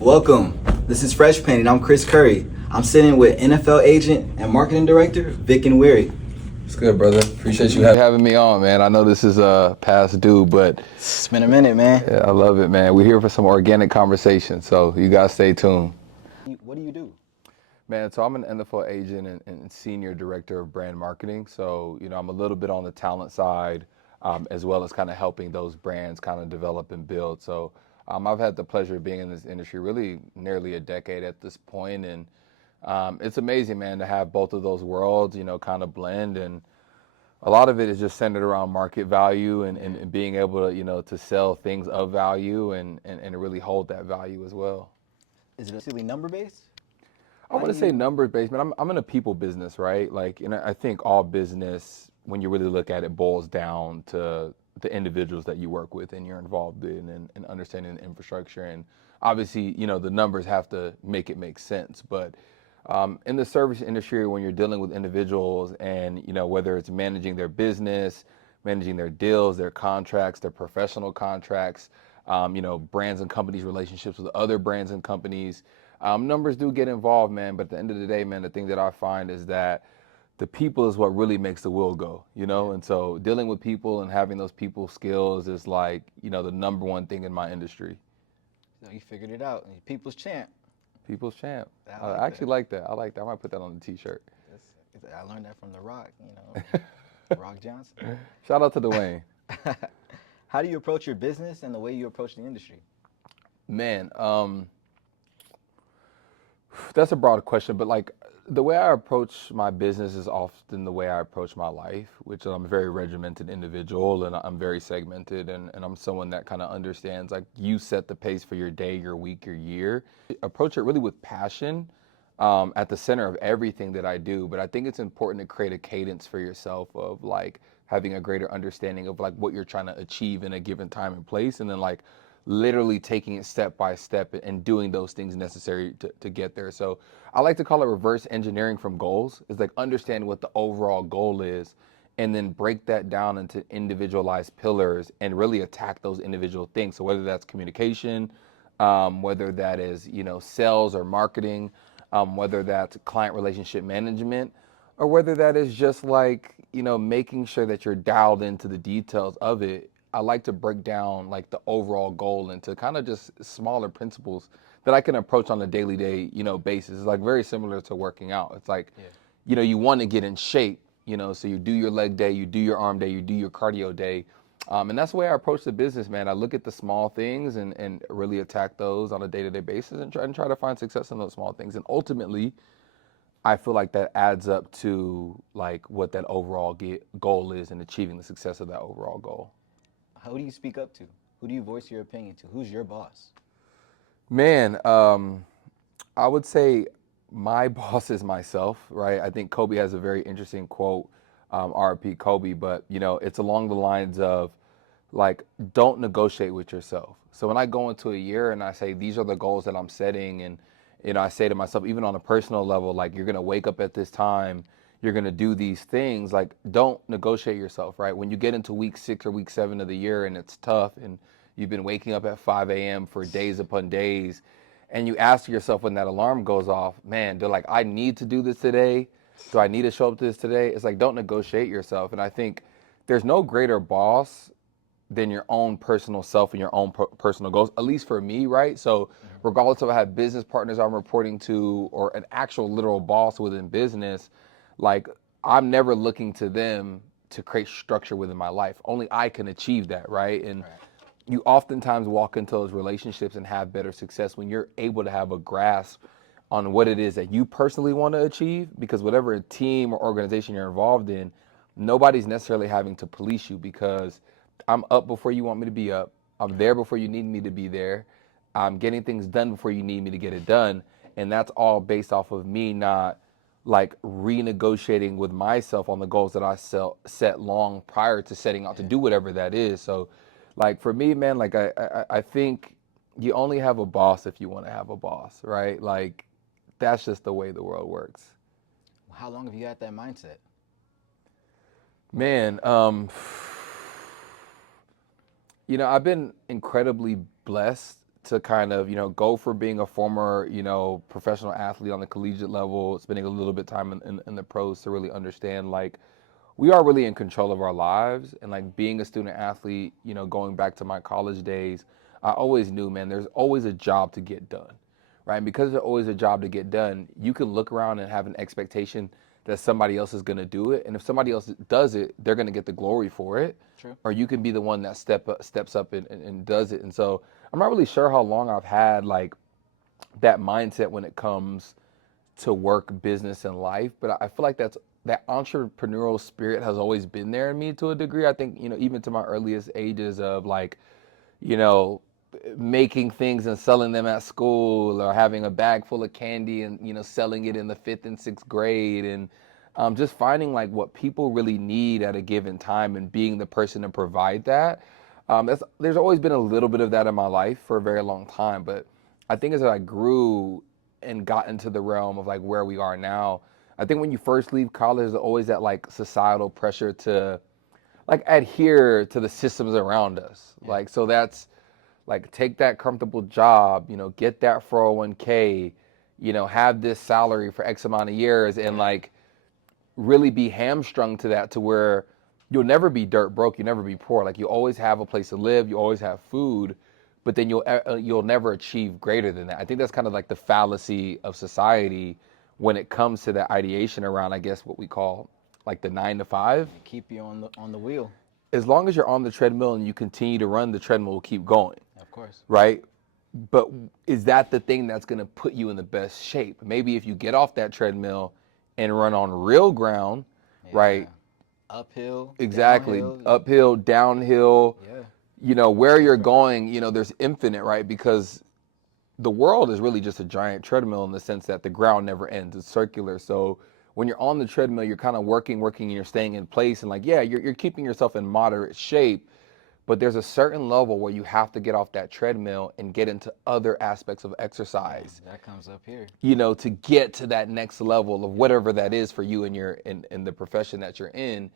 Welcome. This is Fresh Paint, and I'm Chris Curry. I'm sitting with NFL agent and marketing director Vic Enwere. It's good, brother. Appreciate you having me on, man. I know this is past due, but It's been a minute, man. yeah, I love it, man. We're here for some organic conversation, so you guys stay tuned. What do you do? Man, so I'm an NFL agent and senior director of brand marketing. So, I'm a little bit on the talent side, as well as kind of helping those brands kind of develop and build. So, I've had the pleasure of being in this industry really nearly a decade at this point, and it's amazing, man, to have both of those worlds, kind of blend. And a lot of it is just centered around market value and being able to, to sell things of value and really hold that value as well. Is it simply number based? I want to say numbers based, but I'm in a people business, right? Like, I think all business, when you really look at it, boils down to the individuals that you work with and you're involved in and understanding the infrastructure. And obviously, the numbers have to make it make sense. But in the service industry, when you're dealing with individuals and, whether it's managing their business, managing their deals, their contracts, their professional contracts, brands and companies, relationships with other brands and companies, numbers do get involved, man. But at the end of the day, man, the thing that I find is that the people is what really makes the wheel go, And so dealing with people and having those people skills is like, the number one thing in my industry. So you figured it out. People's champ. People's champ. I I actually like that. I like that. I might put that on the t-shirt. I learned that from The Rock, Rock Johnson. Shout out to Dwayne. How do you approach your business and the way you approach the industry? Man, that's a broad question, but like the way I approach my business is often the way I approach my life, which I'm a very regimented individual and I'm very segmented and I'm someone that kind of understands like you set the pace for your day, your week, your year. Approach it really with passion at the center of everything that I do. But I think it's important to create a cadence for yourself of like having a greater understanding of like what you're trying to achieve in a given time and place. And then like literally taking it step by step and doing those things necessary to get there. So I like to call it reverse engineering from goals. It's like understanding what the overall goal is and then break that down into individualized pillars and really attack those individual things. So whether that's communication, whether that is, sales or marketing, whether that's client relationship management, or whether that is just like, making sure that you're dialed into the details of it. I like to break down like the overall goal into kind of just smaller principles that I can approach on a daily day, basis. It's like very similar to working out. It's like, you want to get in shape, so you do your leg day, you do your arm day, you do your cardio day. And that's the way I approach the business, man. I look at the small things and really attack those on a day-to-day basis and try to find success in those small things. And ultimately, I feel like that adds up to like what that overall goal is and achieving the success of that overall goal. Who do you speak up to? Who do you voice your opinion to? Who's your boss? Man, I would say my boss is myself, right? I think Kobe has a very interesting quote, RP Kobe, but it's along the lines of like, don't negotiate with yourself. So when I go into a year and I say, these are the goals that I'm setting, and, I say to myself, even on a personal level, like you're going to wake up at this time, you're going to do these things, like don't negotiate yourself, right? When you get into week 6 or week 7 of the year and it's tough and you've been waking up at 5 a.m. for days upon days, and you ask yourself when that alarm goes off, man, they're like, I need to do this today. Do I need to show up to this today? It's like, don't negotiate yourself. And I think there's no greater boss than your own personal self and your own personal goals, at least for me, right? So regardless if I have business partners I'm reporting to or an actual literal boss within business, like I'm never looking to them to create structure within my life. Only I can achieve that, right? And you oftentimes walk into those relationships and have better success when you're able to have a grasp on what it is that you personally want to achieve, because whatever team or organization you're involved in, nobody's necessarily having to police you because I'm up before you want me to be up. I'm there before you need me to be there. I'm getting things done before you need me to get it done. And that's all based off of me not like renegotiating with myself on the goals that I set long prior to setting out to do whatever that is. So like for me, man, like I think you only have a boss if you want to have a boss, right? Like that's just the way the world works. How long have you had that mindset? Man, I've been incredibly blessed to kind of, go for being a former, professional athlete on the collegiate level, spending a little bit of time in the pros to really understand like we are really in control of our lives. And like being a student athlete, going back to my college days, I always knew, man, there's always a job to get done, right? And because there's always a job to get done, you can look around and have an expectation that somebody else is going to do it. And if somebody else does it, they're going to get the glory for it. True. Or you can be the one that steps up and does it. And so I'm not really sure how long I've had like that mindset when it comes to work, business, and life. But I feel like that entrepreneurial spirit has always been there in me to a degree. I think, even to my earliest ages of like, you know, making things and selling them at school, or having a bag full of candy and, selling it in the 5th and 6th grade, and just finding like what people really need at a given time and being the person to provide that. There's always been a little bit of that in my life for a very long time, but I think as I grew and got into the realm of like where we are now, I think when you first leave college, there's always that like societal pressure to like adhere to the systems around us. Yeah. Like, so that's like, take that comfortable job, get that 401k, have this salary for X amount of years, and like really be hamstrung to that, to where you'll never be dirt broke, you'll never be poor. Like, you always have a place to live, you always have food, but then you'll never achieve greater than that. I think that's kind of like the fallacy of society when it comes to that ideation around, I guess, what we call like the 9 to 5. Keep you on the wheel. As long as you're on the treadmill and you continue to run, the treadmill will keep going. Of course. Right? But is that the thing that's going to put you in the best shape? Maybe if you get off that treadmill and run on real ground, right? Uphill. Exactly. Downhill. Uphill, downhill. Yeah. Where you're going, there's infinite, right? Because the world is really just a giant treadmill in the sense that the ground never ends. It's circular. So when you're on the treadmill, you're kind of working, and you're staying in place. And like, yeah, you're keeping yourself in moderate shape. But there's a certain level where you have to get off that treadmill and get into other aspects of exercise. That comes up here. To get to that next level of whatever that is for you in the profession that you're in.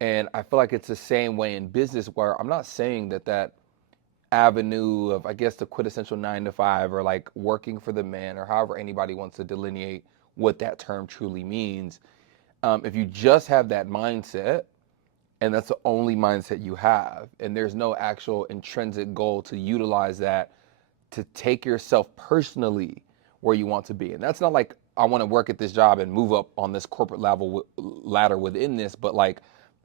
And I feel like it's the same way in business, where I'm not saying that avenue of, I guess, the quintessential 9 to 5, or like working for the man, or however anybody wants to delineate what that term truly means. If you just have that mindset, and that's the only mindset you have, and there's no actual intrinsic goal to utilize that to take yourself personally where you want to be. And that's not like, I want to work at this job and move up on this corporate ladder within this, but like,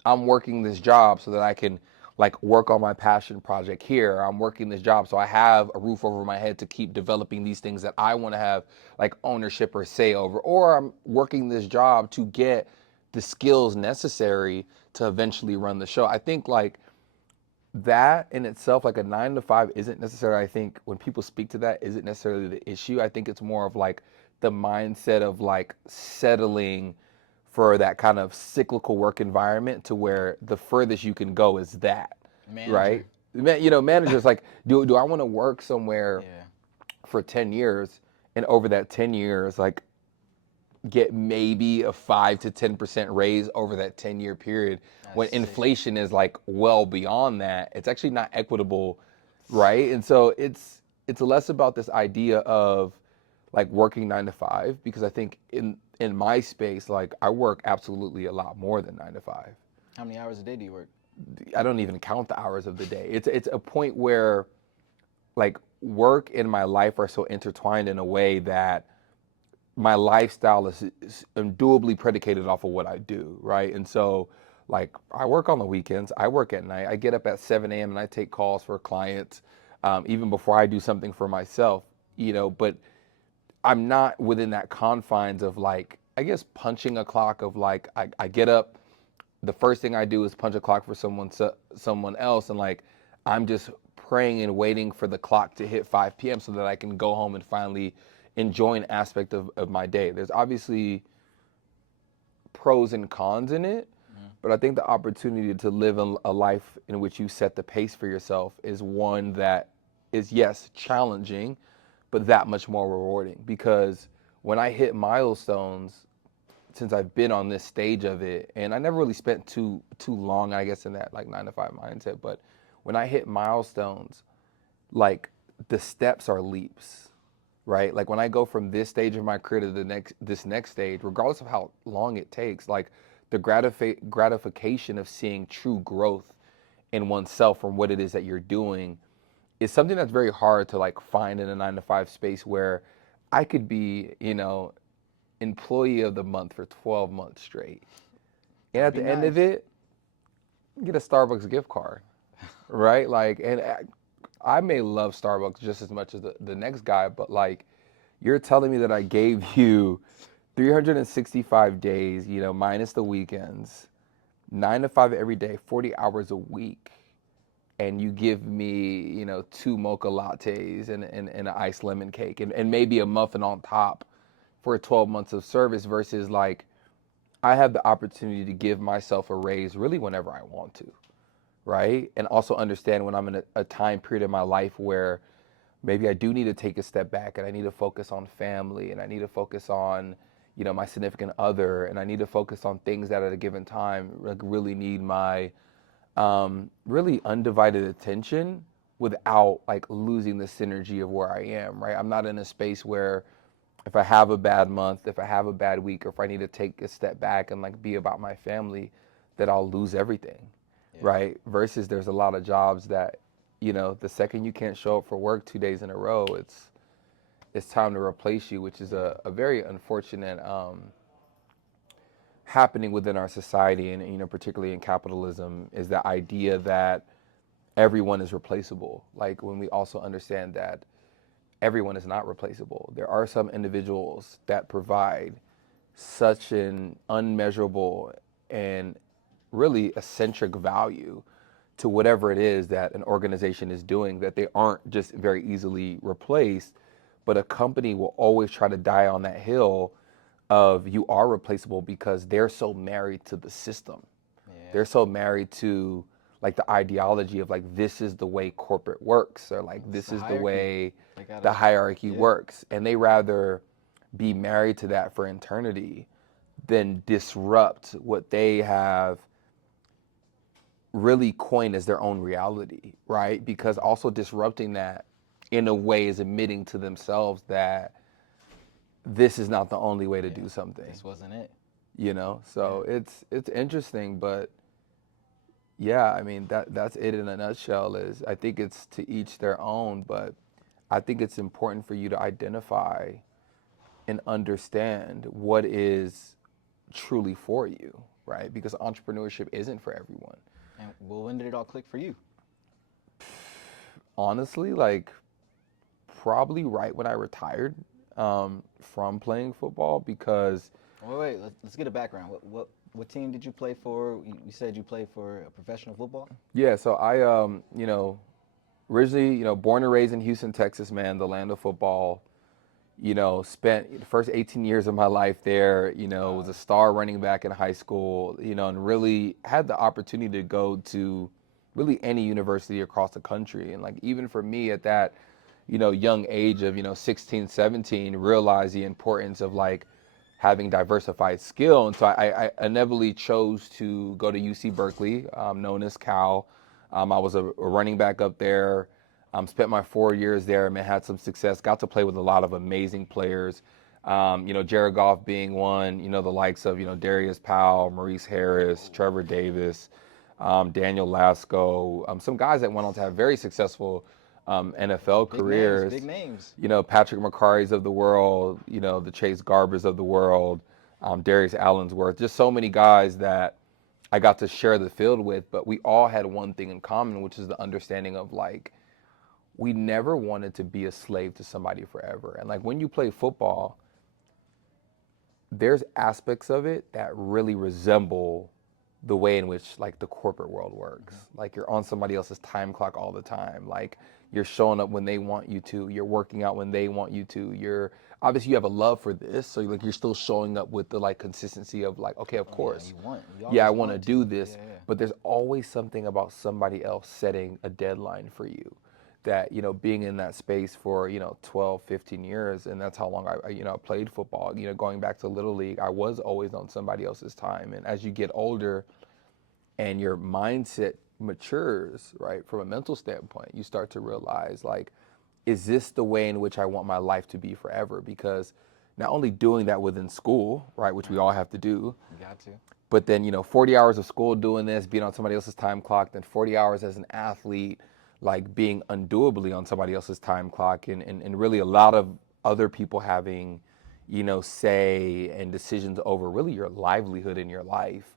I'm working this job so that I can like work on my passion project here. I'm working this job so I have a roof over my head to keep developing these things that I want to have like ownership or say over, or I'm working this job to get the skills necessary to eventually run the show. I think like that in itself, like a 9 to 5 isn't necessarily, I think when people speak to that, isn't necessarily the issue. I think it's more of like the mindset of like settling for that kind of cyclical work environment, to where the furthest you can go is that. Manager. Right? Managers like, do I want to work somewhere for 10 years, and over that 10 years, like get maybe a 5 to 10% raise over that 10-year period, when inflation is like well beyond that? It's actually not equitable, right? And so it's less about this idea of like working 9 to 5, because I think in my space, like I work absolutely a lot more than 9 to 5. How many hours a day do you work? I don't even count the hours of the day. It's a point where like work and my life are so intertwined in a way that my lifestyle is indubitably predicated off of what I do, right? And so like I work on the weekends, I work at night, I get up at 7 a.m. and I take calls for clients, even before I do something for myself, but I'm not within that confines of like, I guess, punching a clock of like, I get up, the first thing I do is punch a clock for someone else, and like I'm just praying and waiting for the clock to hit 5 p.m. so that I can go home and finally enjoy an aspect of my day. There's obviously pros and cons in it, but I think the opportunity to live a life in which you set the pace for yourself is one that is, yes, challenging, but that much more rewarding. Because when I hit milestones, since I've been on this stage of it, and I never really spent too long, I guess, in that like 9 to 5 mindset, but when I hit milestones, like the steps are leaps, right? Like when I go from this stage of my career to this next stage, regardless of how long it takes, like the gratification of seeing true growth in oneself from what it is that you're doing is something that's very hard to like find in a 9 to 5 space where I could be, employee of the month for 12 months straight. And That'd at be the end of nice. it, get a Starbucks gift card, right? Like, and I may love Starbucks just as much as the next guy, but like, you're telling me that I gave you 365 days, minus the weekends, 9 to 5 every day, 40 hours a week, and you give me, two mocha lattes and an iced lemon cake and maybe a muffin on top for 12 months of service versus like, I have the opportunity to give myself a raise really whenever I want to, right? And also understand when I'm in a time period in my life where maybe I do need to take a step back and I need to focus on family and I need to focus on, my significant other and I need to focus on things that at a given time like really need my really undivided attention without like losing the synergy of where I am, right? I'm not in a space where if I have a bad month, if I have a bad week, or if I need to take a step back and like be about my family, that I'll lose everything, Yeah. right? Versus there's a lot of jobs that, the second you can't show up for work 2 days in a row, it's time to replace you, which is a very unfortunate happening within our society, and particularly in capitalism, is the idea that everyone is replaceable. Like when we also understand that everyone is not replaceable. There are some individuals that provide such an unmeasurable and really eccentric value to whatever it is that an organization is doing that they aren't just very easily replaced, but a company will always try to die on that hill of you are replaceable because they're so married to the system. Yeah. They're so married to like the ideology of like this is the way corporate works or like It's this the is the hierarchy. way They the gotta. hierarchy Yeah. works, and they rather be married to that for eternity than disrupt what they have really coined as their own reality, right? Because also disrupting that in a way is admitting to themselves that this is not the only way to Yeah. do something, This wasn't it. Yeah. So it's interesting, but yeah, I mean that's it in a nutshell. Is I think it's to each their own, but I think it's important for you to identify and understand what is truly for you, right? Because entrepreneurship isn't for everyone. And well, when did it all click for you? Honestly, like probably right when I retired from playing football because Wait. Let's get a background. What team did you play for? You said you played for a professional football. yeah, so I originally, born and raised in Houston, Texas, man, the land of football. Spent the first 18 years of my life there, was a star running back in high school, and really had the opportunity to go to really any university across the country. And like, even for me at that, young age of, 16, 17, realized the importance of like having diversified skill. And so I inevitably chose to go to UC Berkeley, known as Cal. I was a running back up there. Spent my 4 years there, man, had some success, got to play with a lot of amazing players. Jared Goff being one, the likes of, Darius Powell, Maurice Harris, Trevor Davis, Daniel Lasco, some guys that went on to have very successful NFL Big names. careers. Big names. Patrick McCarry's of the world, the Chase Garbers of the world, Darius Allensworth, just so many guys that I got to share the field with, but we all had one thing in common, which is the understanding of like, we never wanted to be a slave to somebody forever. And like when you play football, there's aspects of it that really resemble the way in which like the corporate world works. Like you're on somebody else's time clock all the time. Like you're showing up when they want you to. You're working out when they want you to. You're obviously you have a love for this, so like you're still showing up with the like consistency of like, okay, of Oh yeah, course, you yeah, I always want to want do to. this, Yeah. but there's always something about somebody else setting a deadline for you that being in that space for 12 15 years, and that's how long I played football, going back to little league, I was always on somebody else's time. And as you get older and your mindset matures, right, from a mental standpoint, you start to realize like is this the way in which I want my life to be forever? Because not only doing that within school, right, which we all have to do, Got to. but then, 40 hours of school doing this, being on somebody else's time clock, then 40 hours as an athlete, like being undoably on somebody else's time clock, and really a lot of other people having, say and decisions over really your livelihood in your life,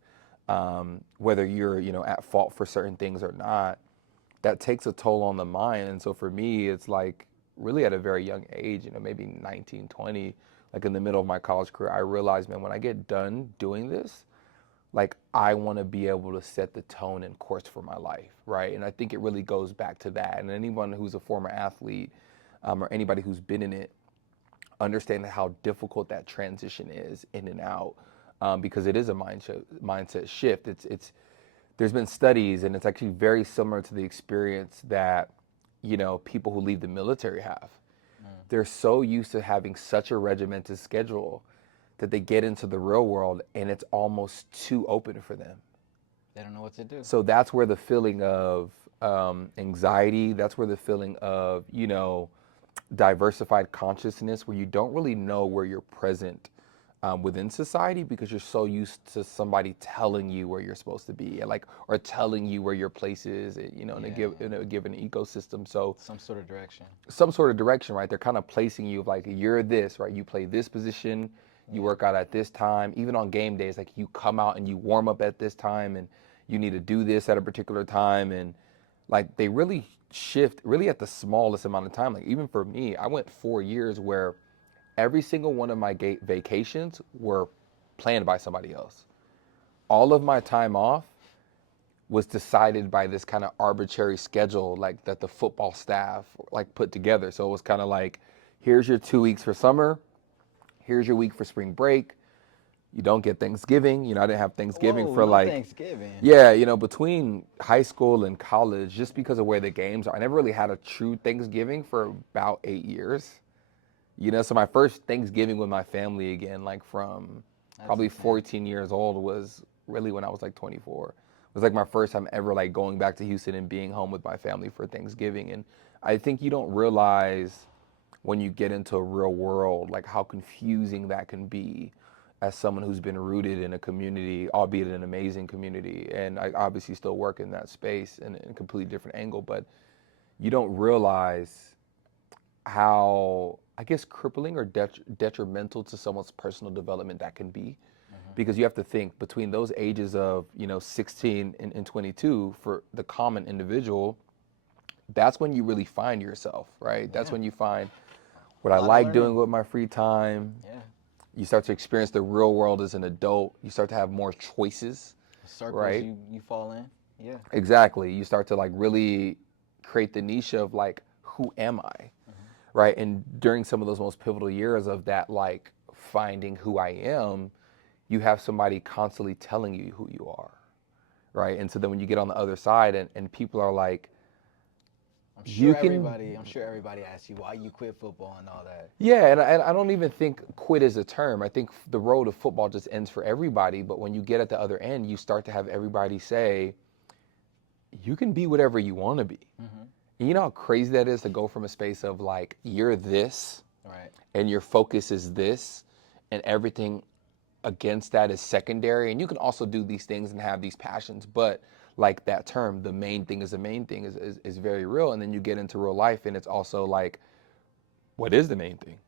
whether you're, at fault for certain things or not, that takes a toll on the mind. And so for me, it's like really at a very young age, maybe 19, 20, like in the middle of my college career, I realized, man, when I get done doing this, like I want to be able to set the tone and course for my life, right? And I think it really goes back to that. And anyone who's a former athlete, or anybody who's been in it, understand how difficult that transition is in and out, because it is a mindset shift. It's there's been studies, and it's actually very similar to the experience that people who leave the military have. They're so used to having such a regimented schedule that they get into the real world and it's almost too open for them. They don't know what to do. So that's where the feeling of anxiety, that's where the feeling of, diversified consciousness, where you don't really know where you're present within society, because you're so used to somebody telling you where you're supposed to be, and or telling you where your place is, in a given ecosystem. So some sort of direction, right? They're kind of placing you like, you're this, right? You play this position, you work out at this time. Even on game days, like you come out and you warm up at this time, and you need to do this at a particular time. And like they really shift really at the smallest amount of time. Like even for me, I went 4 years where every single one of my vacations were planned by somebody else. All of my time off was decided by this kind of arbitrary schedule, like that the football staff like put together. So it was kind of like, here's your 2 weeks for summer, here's your week for spring break. You don't get Thanksgiving. I didn't have Thanksgiving for like Thanksgiving. Yeah, between high school and college, just because of where the games are, I never really had a true Thanksgiving for about 8 years. So my first Thanksgiving with my family again, like from probably 14 years old, was really when I was like 24. It was like my first time ever like going back to Houston and being home with my family for Thanksgiving. And I think you don't realize when you get into a real world, like how confusing that can be as someone who's been rooted in a community, albeit an amazing community. And I obviously still work in that space in a completely different angle, but you don't realize how, I guess, crippling or detrimental to someone's personal development that can be. Because you have to think between those ages of, 16 and 22, for the common individual, that's when you really find yourself, right? That's when you find what I like doing with my free time. Yeah. You start to experience the real world as an adult. You start to have more choices, Circles right? you fall in. Yeah. Exactly. You start to like really create the niche of like, who am I? Right? And during some of those most pivotal years of that, like finding who I am, you have somebody constantly telling you who you are, right? And so then when you get on the other side and people are like, I'm sure everybody asks you why you quit football and all that. Yeah, and I don't even think quit is a term. I think the road of football just ends for everybody. But when you get at the other end, you start to have everybody say, you can be whatever you want to be. And you know how crazy that is to go from a space of like, you're this, right, and your focus is this, and everything against that is secondary. And you can also do these things and have these passions, but like that term, the main thing is the main thing, is very real. And then you get into real life and it's also like, what is the main thing?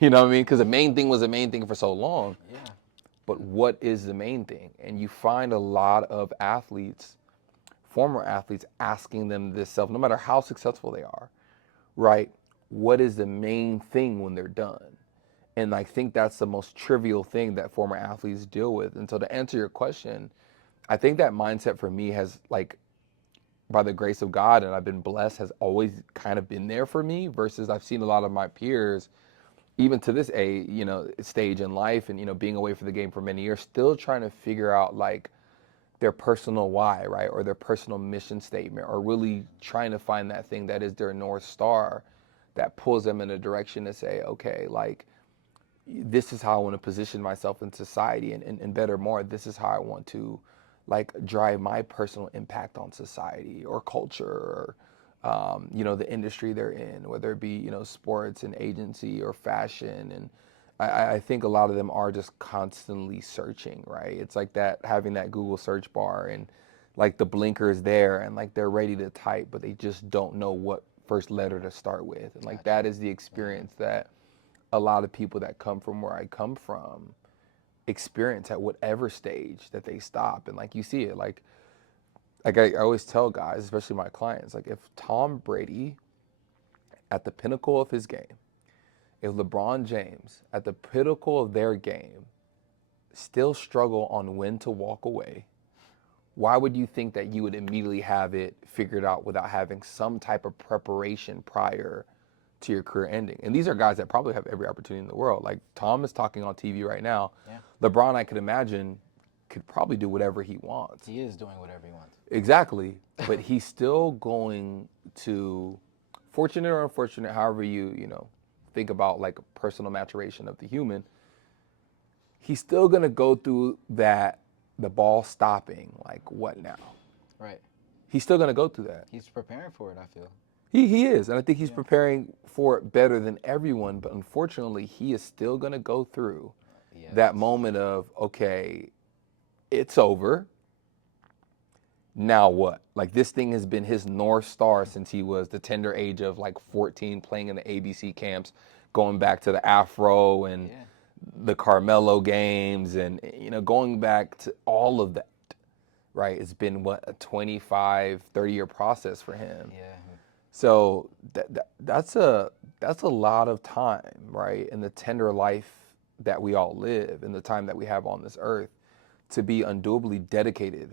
You know what I mean? Because the main thing was the main thing for so long. Yeah. But what is the main thing? And you find a lot of athletes, former athletes, asking them this self, no matter how successful they are, right? What is the main thing when they're done? And I think that's the most trivial thing that former athletes deal with. And so to answer your question, I think that mindset for me has, like, by the grace of God, and I've been blessed, has always kind of been there for me, versus I've seen a lot of my peers, even to this age, stage in life, and, being away from the game for many years, still trying to figure out like their personal why, right? Or their personal mission statement, or really trying to find that thing that is their North Star that pulls them in a direction to say, okay, like, this is how I want to position myself in society, and better more, this is how I want to like drive my personal impact on society or culture, or the industry they're in, whether it be, sports and agency or fashion. And I think a lot of them are just constantly searching, right? It's like that, having that Google search bar and like the blinker is there and like they're ready to type, but they just don't know what first letter to start with. And like that is the experience that a lot of people that come from where I come from experience at whatever stage that they stop. And like you see it, like I always tell guys, especially my clients, like if Tom Brady at the pinnacle of his game, if LeBron James at the pinnacle of their game still struggle on when to walk away, why would you think that you would immediately have it figured out without having some type of preparation prior to your career ending? And these are guys that probably have every opportunity in the world. Like Tom is talking on TV right now. Yeah. LeBron, I could imagine, could probably do whatever he wants. He is doing whatever he wants. Exactly. But he's still going to, fortunate or unfortunate, however you think about like personal maturation of the human, he's still going to go through that, the ball stopping, like what now? Right. He's still going to go through that. He's preparing for it, I feel. He is, and I think he's preparing for it better than everyone, but unfortunately, he is still going to go through that moment of, okay, it's over. Now what? Like this thing has been his North Star since he was the tender age of like 14, playing in the ABC camps, going back to the Afro and the Carmelo games and, going back to all of that, right? It's been a 25, 30-year process for him. Yeah. So that's a lot of time, right? In the tender life that we all live, in the time that we have on this earth, to be undoubtedly dedicated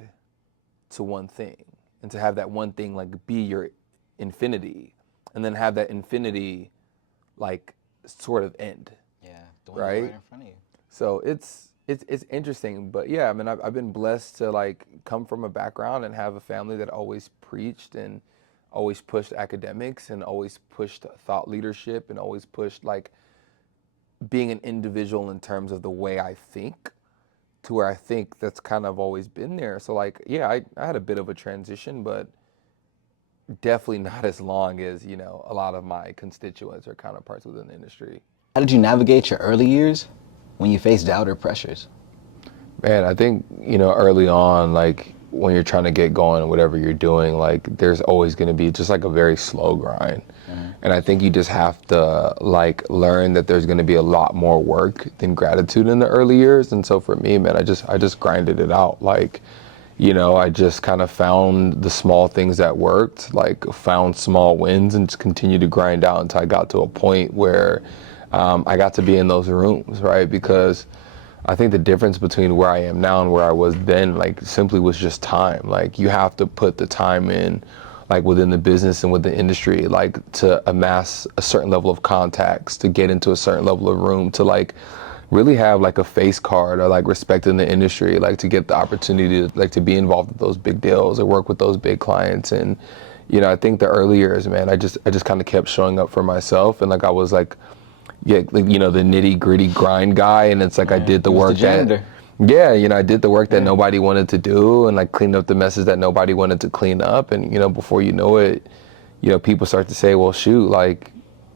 to one thing and to have that one thing like be your infinity and then have that infinity like sort of end. Yeah, right in front of you. So it's interesting, but yeah, I mean, I've been blessed to like come from a background and have a family that always preached and always pushed academics and always pushed thought leadership and always pushed like being an individual in terms of the way I think, to where I think that's kind of always been there. So like, yeah, I had a bit of a transition, but definitely not as long as, a lot of my constituents or counterparts within the industry. How did you navigate your early years when you faced doubt or pressures? Man, I think, early on, like when you're trying to get going, whatever you're doing, like there's always going to be just like a very slow grind. And I think you just have to like learn that there's going to be a lot more work than gratitude in the early years. And so for me, man, I just grinded it out. Like, I just kind of found the small things that worked, like found small wins and just continued to grind out until I got to a point where I got to be in those rooms, right? Because I think the difference between where I am now and where I was then, like simply was just time. Like you have to put the time in, like within the business and with the industry, like to amass a certain level of contacts, to get into a certain level of room, to like really have like a face card or like respect in the industry, like to get the opportunity to like to be involved with those big deals or work with those big clients. And, I think the early years, man, I just kind of kept showing up for myself. And like, I was like, the nitty gritty grind guy. And it's like, I did the work that, I did the work that nobody wanted to do and like cleaned up the messes that nobody wanted to clean up. And, before you know it, people start to say, well, shoot, like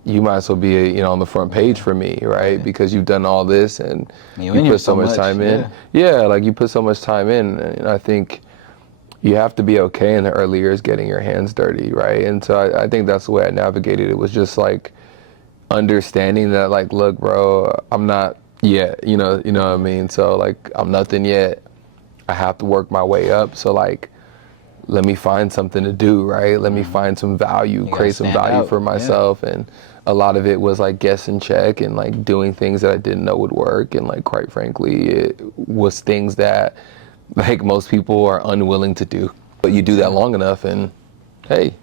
you might as well be, on the front page for me, right? Because you've done all this and you put so much time in. Yeah, like you put so much time in. And I think you have to be okay in the early years getting your hands dirty, right? And so I think that's the way I navigated it, was just like understanding that like, look, bro, I'm not yet, you know what I mean? So like, I'm nothing yet. I have to work my way up. So like, let me find something to do, right? Let me find some value, create some value for myself. And a lot of it was like guess and check and like doing things that I didn't know would work. And like, quite frankly, it was things that like most people are unwilling to do. But you do that long enough and hey,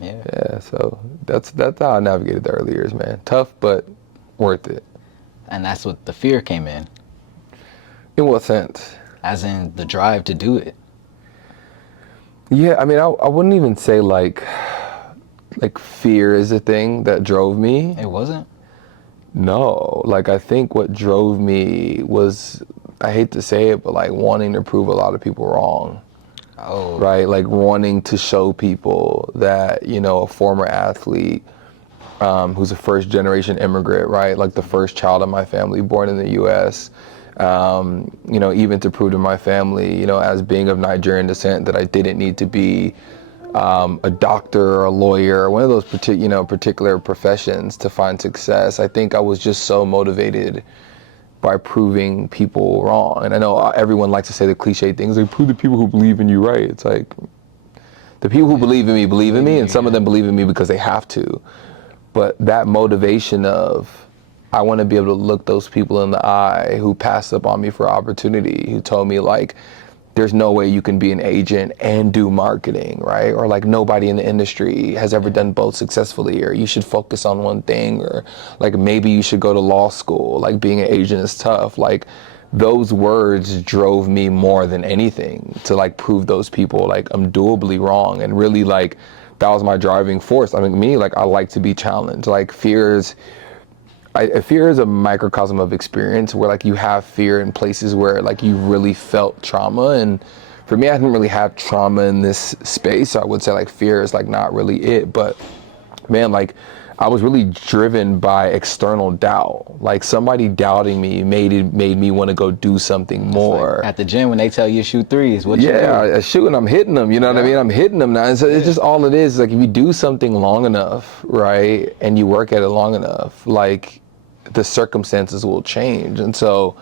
yeah. So that's how I navigated the early years, man. Tough, but worth it. And that's what the fear came in. In what sense? As in the drive to do it. Yeah, I mean, I wouldn't even say like fear is a thing that drove me. It wasn't? No, like I think what drove me was, I hate to say it, but like wanting to prove a lot of people wrong. Oh. right? Like wanting to show people that, you know, a former athlete who's a first generation immigrant, right? Like the first child of my family born in the US, you know, even to prove to my family, you know, as being of Nigerian descent, that I didn't need to be a doctor or a lawyer or one of those particular professions to find success. I think I was just so motivated by proving people wrong. And I know everyone likes to say the cliche things, like prove the people who believe in you right. It's like, the people who believe in me, and some of them believe in me because they have to. But that motivation of, I want to be able to look those people in the eye who passed up on me for opportunity, who told me like, there's no way you can be an agent and do marketing, right? Or like nobody in the industry has ever done both successfully, or you should focus on one thing, or like maybe you should go to law school, like being an agent is tough. Like those words drove me more than anything to like prove those people like I'm doably wrong, and really like that was my driving force. I mean, me, like I like to be challenged. Like fear is a microcosm of experience, where like you have fear in places where like you really felt trauma. And for me, I didn't really have trauma in this space. So I would say like fear is like not really it. But man, like I was really driven by external doubt. Like somebody doubting me made me want to go do something more. Like at the gym when they tell you shoot threes, what you do? I shoot and I'm hitting them, you know what I mean? I'm hitting them now. And so it's just all it is. Like if you do something long enough, right, and you work at it long enough, like the circumstances will change. And so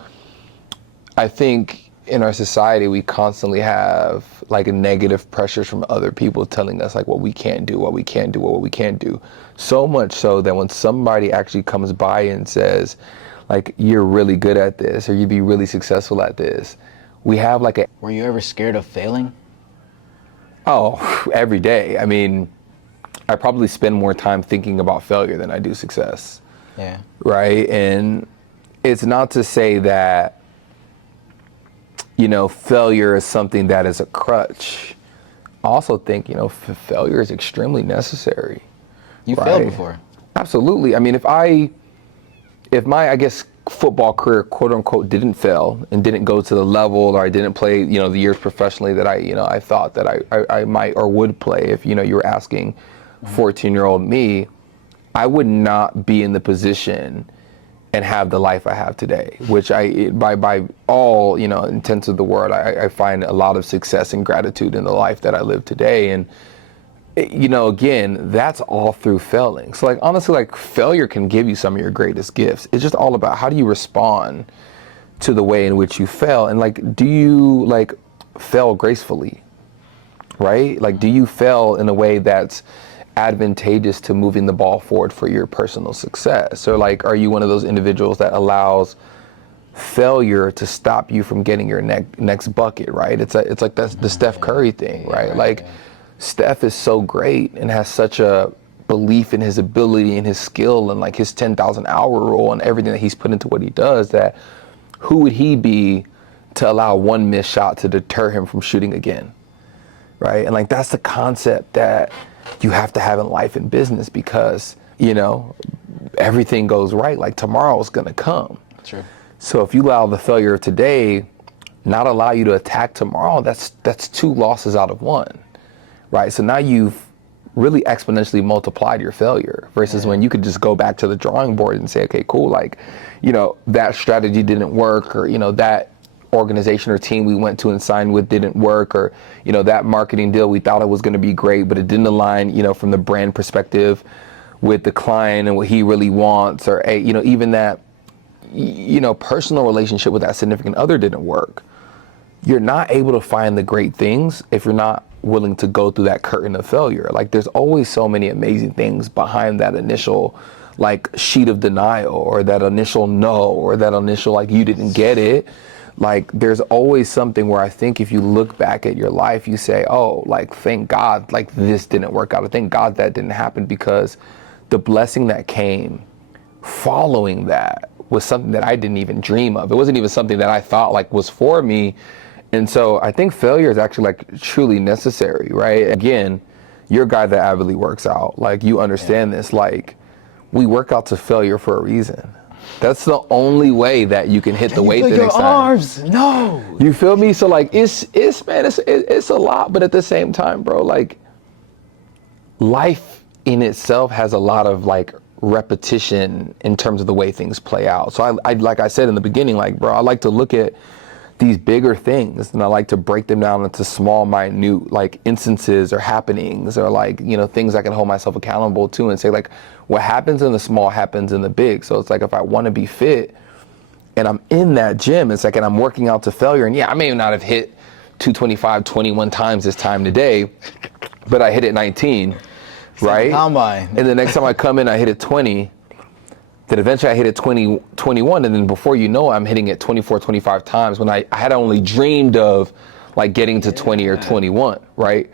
I think in our society, we constantly have like negative pressures from other people telling us like what we can't do, what we can't do, what we can't do. So much so that when somebody actually comes by and says like, you're really good at this, or you'd be really successful at this, we have like a... Were you ever scared of failing? Oh, every day. I mean, I probably spend more time thinking about failure than I do success. Yeah. Right? And it's not to say that, you know, failure is something that is a crutch. I also think, you know, failure is extremely necessary. You failed before. Absolutely. I mean, if my, I guess, football career, quote unquote, didn't fail and didn't go to the level, or I didn't play, you know, the years professionally that I thought that I might or would play, if, you know, you were asking 14-year-old me, I would not be in the position and have the life I have today, which by all, you know, intents of the word, I find a lot of success and gratitude in the life that I live today. And, you know, again, that's all through failing. So like, honestly, like failure can give you some of your greatest gifts. It's just all about how do you respond to the way in which you fail, and like, do you like fail gracefully, right? Like, do you fail in a way that's advantageous to moving the ball forward for your personal success? Or like, are you one of those individuals that allows failure to stop you from getting your next bucket, right? It's like that's the Steph Curry thing, right? Like Steph is so great and has such a belief in his ability and his skill and like his 10,000 hour rule and everything that he's put into what he does, that who would he be to allow one missed shot to deter him from shooting again, right? And like, that's the concept that you have to have in life and business, because, you know, everything goes right, like tomorrow is gonna come. True. So if you allow the failure of today not allow you to attack tomorrow, that's 2 losses out of 1, right? So now you've really exponentially multiplied your failure, versus when you could just go back to the drawing board and say, okay, cool, like, you know, that strategy didn't work, or, you know, that organization or team we went to and signed with didn't work, or, you know, that marketing deal we thought it was going to be great, but it didn't align, you know, from the brand perspective with the client and what he really wants, or, you know, even that, you know, personal relationship with that significant other didn't work. You're not able to find the great things if you're not willing to go through that curtain of failure. Like, there's always so many amazing things behind that initial like sheet of denial, or that initial no, or that initial like you didn't get it. Like, there's always something where I think if you look back at your life, you say, oh, like, thank God, like, this didn't work out. Or thank God that didn't happen, because the blessing that came following that was something that I didn't even dream of. It wasn't even something that I thought like was for me. And so I think failure is actually like truly necessary, right? Again, you're a guy that avidly works out. Like, you understand this. Like, we work out to failure for a reason. That's the only way that you can hit the weight the next time. Arms? No. You feel me? So like it's a lot, but at the same time, bro, like life in itself has a lot of like repetition in terms of the way things play out. So I like I said in the beginning, like, bro, I like to look at these bigger things and I like to break them down into small, minute like instances or happenings or like, you know, things I can hold myself accountable to and say like what happens in the small happens in the big. So it's like if I want to be fit and I'm in that gym, it's like, and I'm working out to failure, and yeah, I may not have hit 225 21 times this time today, but I hit it 19, right? Combine. And the next time I come in, I hit it 20. Then eventually I hit it 20, 21, and then before you know it, I'm hitting it 24, 25 times when I had only dreamed of like getting to 20 or 21, right?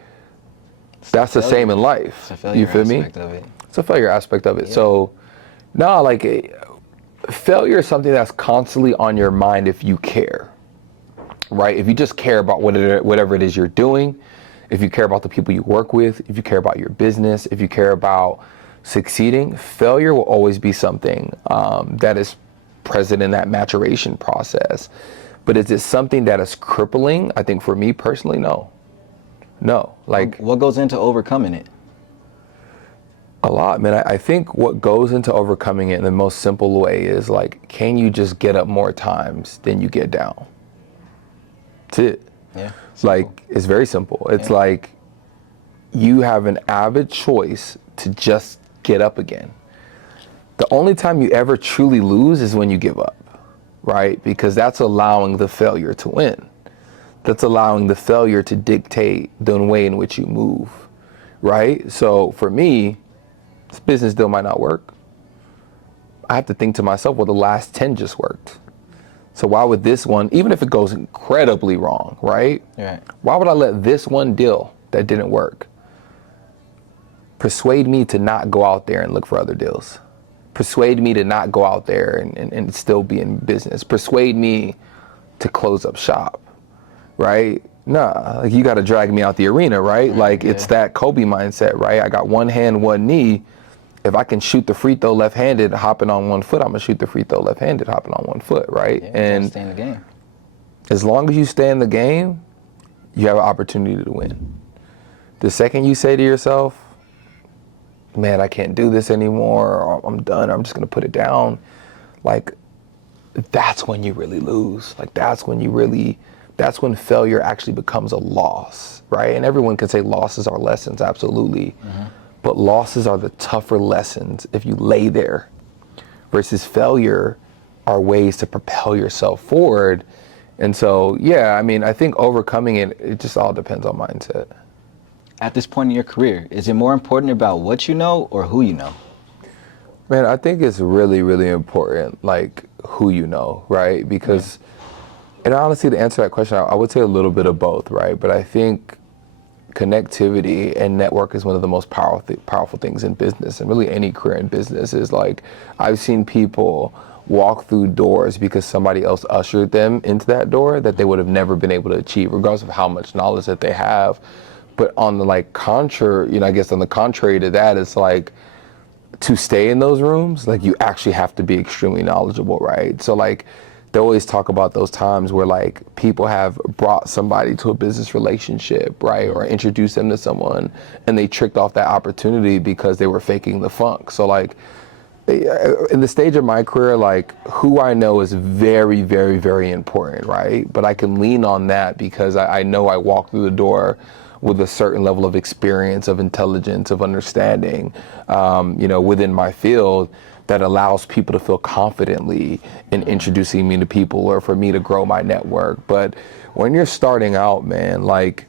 That's the same in life. You feel me? It's a failure aspect of it. Yeah. So, no, like failure is something that's constantly on your mind if you care, right? If you just care about whatever it is you're doing, if you care about the people you work with, if you care about your business, if you care about succeeding, failure will always be something that is present in that maturation process. But is it something that is crippling? I think for me personally, no. Like, what goes into overcoming it? A lot, man. I think what goes into overcoming it in the most simple way is like, can you just get up more times than you get down? That's it. Yeah. Like, it's very simple. It's like you have an avid choice to just get up again. The only time you ever truly lose is when you give up, right? Because that's allowing the failure to win. That's allowing the failure to dictate the way in which you move, right? So for me, this business deal might not work. I have to think to myself, well, the last 10 just worked. So why would this one, even if it goes incredibly wrong, right? Right. Why would I let this one deal that didn't work persuade me to not go out there and look for other deals? Persuade me to not go out there and still be in business? Persuade me to close up shop, right? Nah, like you got to drag me out the arena, right? Like it's that Kobe mindset, right? I got one hand, one knee. If I can shoot the free throw left-handed, hopping on one foot, I'm gonna shoot the free throw left-handed, hopping on one foot, right? Yeah, and stay in the game. As long as you stay in the game, you have an opportunity to win. The second you say to yourself, man, I can't do this anymore, or I'm done, or I'm just gonna put it down, like that's when you really lose. Like that's when failure actually becomes a loss, right? And everyone can say losses are lessons, absolutely. Mm-hmm. But losses are the tougher lessons if you lay there, versus failure are ways to propel yourself forward. And so, yeah, I mean, I think overcoming it just all depends on mindset. At this point in your career, is it more important about what you know or who you know? Man, I think it's really, really important, like who you know, right? Because, and honestly, to answer that question, I would say a little bit of both, right? But I think connectivity and network is one of the most powerful things in business, and really any career in business. Is like, I've seen people walk through doors because somebody else ushered them into that door that they would have never been able to achieve, regardless of how much knowledge that they have. But on the contrary, I guess on the contrary to that, it's like, to stay in those rooms, like you actually have to be extremely knowledgeable, right? So like, they always talk about those times where like people have brought somebody to a business relationship, right? Or introduced them to someone and they tricked off that opportunity because they were faking the funk. So like in the stage of my career, like who I know is very, very, very important, right? But I can lean on that because I know I walk through the door with a certain level of experience, of intelligence, of understanding, within my field, that allows people to feel confidently in introducing me to people or for me to grow my network. But when you're starting out, man, like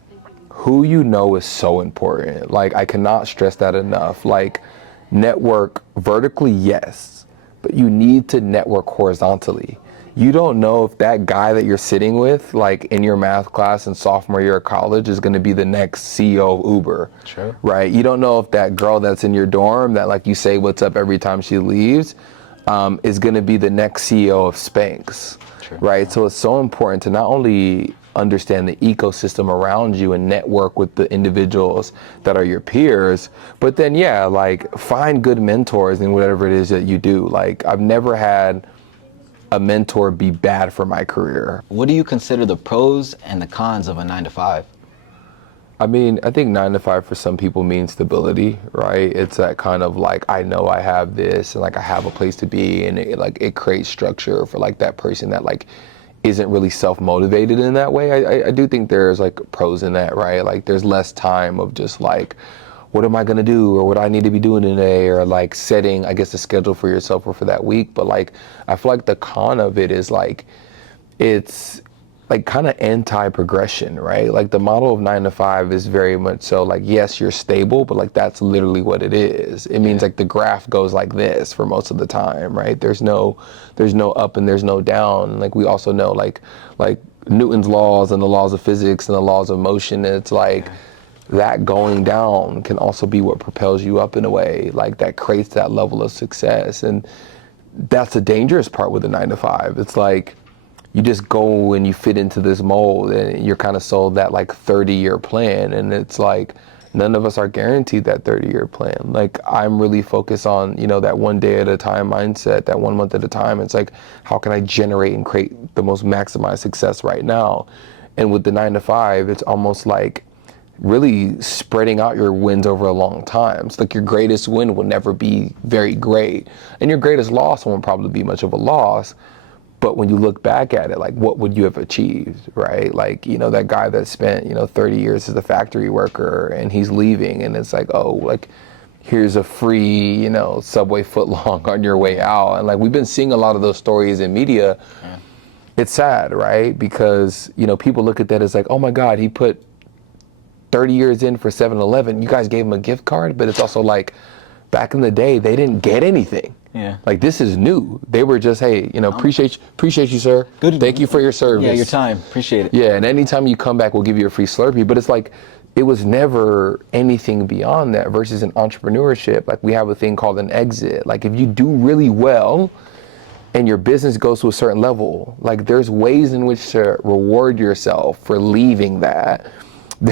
who you know is so important. Like I cannot stress that enough. Like network vertically, yes, but you need to network horizontally. You don't know if that guy that you're sitting with, like in your math class in sophomore year of college, is going to be the next CEO of Uber. True. Right? You don't know if that girl that's in your dorm that like you say what's up every time she leaves is going to be the next CEO of Spanx. True. Right? So it's so important to not only understand the ecosystem around you and network with the individuals that are your peers. But then, yeah, like find good mentors in whatever it is that you do. Like I've never had a mentor be bad for my career. What do you consider the pros and the cons of a 9 to 5? I mean, I think 9 to 5 for some people means stability, right? It's that kind of like, I know I have this and like I have a place to be, and it creates structure for like that person that like isn't really self-motivated in that way. I do think there's like pros in that, right? Like there's less time of just like, what am I gonna do, or what I need to be doing today, or like setting, I guess, a schedule for yourself or for that week. But like, I feel like the con of it is like, it's like kind of anti-progression, right? Like the model of 9 to 5 is very much so like, yes, you're stable, but like that's literally what it is. It means like the graph goes like this for most of the time, right? There's no up and there's no down. Like we also know like Newton's laws and the laws of physics and the laws of motion. It's like that going down can also be what propels you up in a way, like that creates that level of success. And that's the dangerous part with the 9 to 5. It's like, you just go and you fit into this mold and you're kind of sold that like 30-year plan. And it's like, none of us are guaranteed that 30-year plan. Like I'm really focused on, you know, that one day at a time mindset, that 1 month at a time. It's like, how can I generate and create the most maximized success right now? And with the 9 to 5, it's almost like really spreading out your wins over a long time. It's like your greatest win will never be very great. And your greatest loss won't probably be much of a loss. But when you look back at it, like what would you have achieved, right? Like, you know, that guy that spent, 30 years as a factory worker and he's leaving and it's like, oh, like here's a free, Subway footlong on your way out. And like, we've been seeing a lot of those stories in media. Yeah. It's sad, right? Because, people look at that as like, oh my God, he put 30 years in for 7-Eleven. You guys gave him a gift card, but it's also like back in the day, they didn't get anything. Yeah. Like this is new. They were just, hey, appreciate you, sir. Good. Thank you for your service. Yeah, your time. Appreciate it. Yeah, and anytime you come back, we'll give you a free Slurpee. But it's like, it was never anything beyond that. Versus in entrepreneurship, like we have a thing called an exit. Like if you do really well and your business goes to a certain level, like there's ways in which to reward yourself for leaving that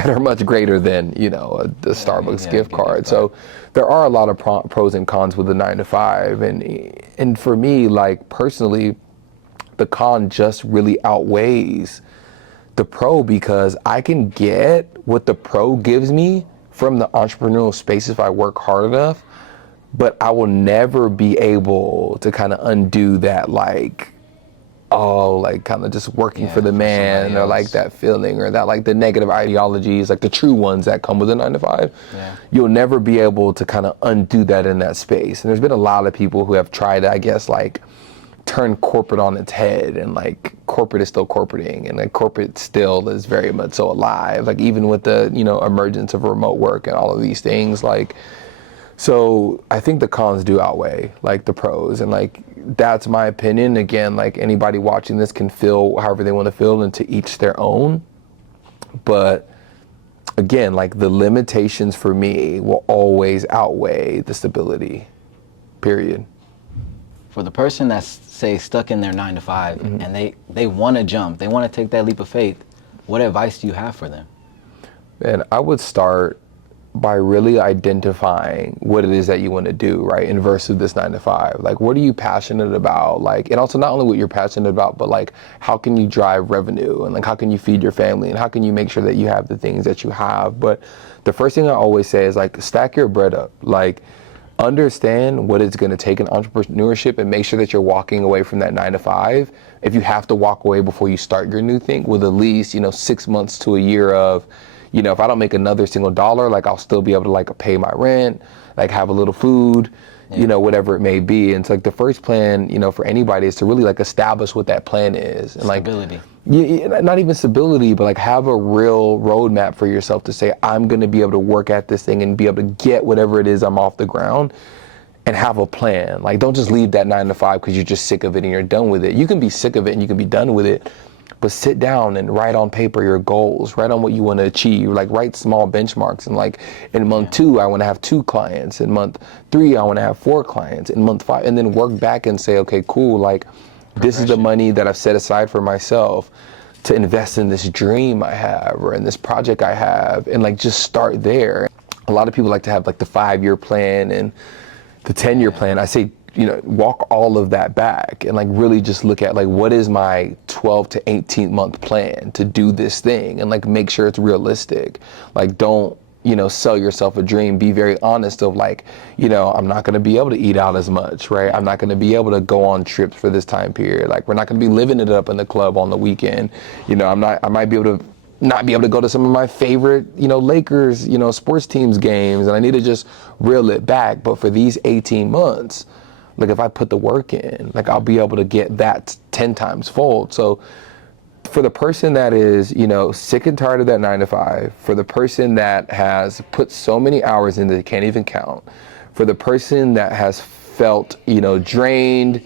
are much greater than, the Starbucks gift card. So there are a lot of pros and cons with the 9 to 5. And for me, like personally, the con just really outweighs the pro, because I can get what the pro gives me from the entrepreneurial space if I work hard enough, but I will never be able to kind of undo that, like kind of just working for the man, or like that feeling, or that like the negative ideologies, like the true ones that come with a 9 to 5. Yeah. You'll never be able to kind of undo that in that space. And there's been a lot of people who have tried to, I guess, like turn corporate on its head, and like corporate is still corporating, and like corporate still is very much so alive, like even with the, emergence of remote work and all of these things, like. So I think the cons do outweigh like the pros, and like that's my opinion. Again, like anybody watching this can feel however they want to feel, and to each their own. But again, like the limitations for me will always outweigh the stability, period. For the person that's, say, stuck in their 9 to 5, mm-hmm. and they want to jump, they want to take that leap of faith, what advice do you have for them? And I would start by really identifying what it is that you want to do, right? In versus this 9 to 5, like what are you passionate about? Like, and also not only what you're passionate about, but like how can you drive revenue, and like how can you feed your family, and how can you make sure that you have the things that you have? But the first thing I always say is like stack your bread up, like understand what it's going to take in entrepreneurship, and make sure that you're walking away from that 9 to 5. If you have to walk away before you start your new thing, with at least 6 months to a year of, if I don't make another single dollar, like I'll still be able to like pay my rent, like have a little food, whatever it may be. And it's like the first plan, for anybody is to really like establish what that plan is. And stability. Like, not even stability, but like have a real roadmap for yourself to say, I'm going to be able to work at this thing and be able to get whatever it is I'm off the ground, and have a plan. Like don't just leave that 9 to 5 because you're just sick of it and you're done with it. You can be sick of it and you can be done with it. But sit down and write on paper your goals, write on what you want to achieve, like write small benchmarks. And like in month 2, I want to have 2 clients. In month 3, I want to have 4 clients. In month 5, and then work back and say, okay, cool. Like this is the money that I've set aside for myself to invest in this dream I have or in this project I have, and like just start there. A lot of people like to have like the 5-year plan and the 10-year plan. I say, you know, walk all of that back and like really just look at like, what is my 12 to 18 month plan to do this thing, and like make sure it's realistic. Like, don't, you know, sell yourself a dream. Be very honest of like, you know, I'm not going to be able to eat out as much, right? I'm not going to be able to go on trips for this time period. Like, we're not going to be living it up in the club on the weekend. You know, I might be able to not be able to go to some of my favorite, you know, Lakers, you know, sports teams games, and I need to just reel it back. But for these 18 months, like if I put the work in, like I'll be able to get that 10 times fold. So for the person that is, you know, sick and tired of that 9 to 5, for the person that has put so many hours in that they can't even count, for the person that has felt, you know, drained,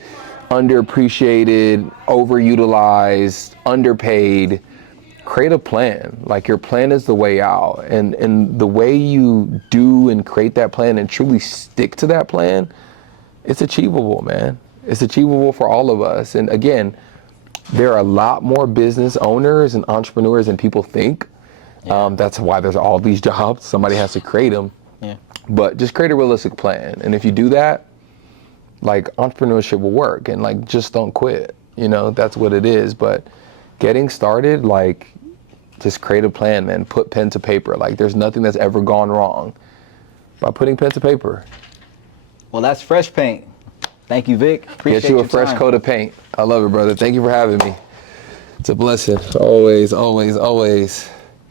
underappreciated, overutilized, underpaid, create a plan. Like, your plan is the way out. And the way you do and create that plan and truly stick to that plan, it's achievable, man. It's achievable for all of us. And again, there are a lot more business owners and entrepreneurs than people think. Yeah. That's why there's all these jobs. Somebody has to create them. Yeah. But just create a realistic plan. And if you do that, like, entrepreneurship will work. And like, just don't quit. You know, that's what it is. But getting started, like, just create a plan, man. Put pen to paper. Like, there's nothing that's ever gone wrong by putting pen to paper. Well, that's Fresh Paint. Thank you, Vic. Appreciate Get you a fresh coat of paint. I love it, brother. Thank you for having me. It's a blessing. Always, always, always.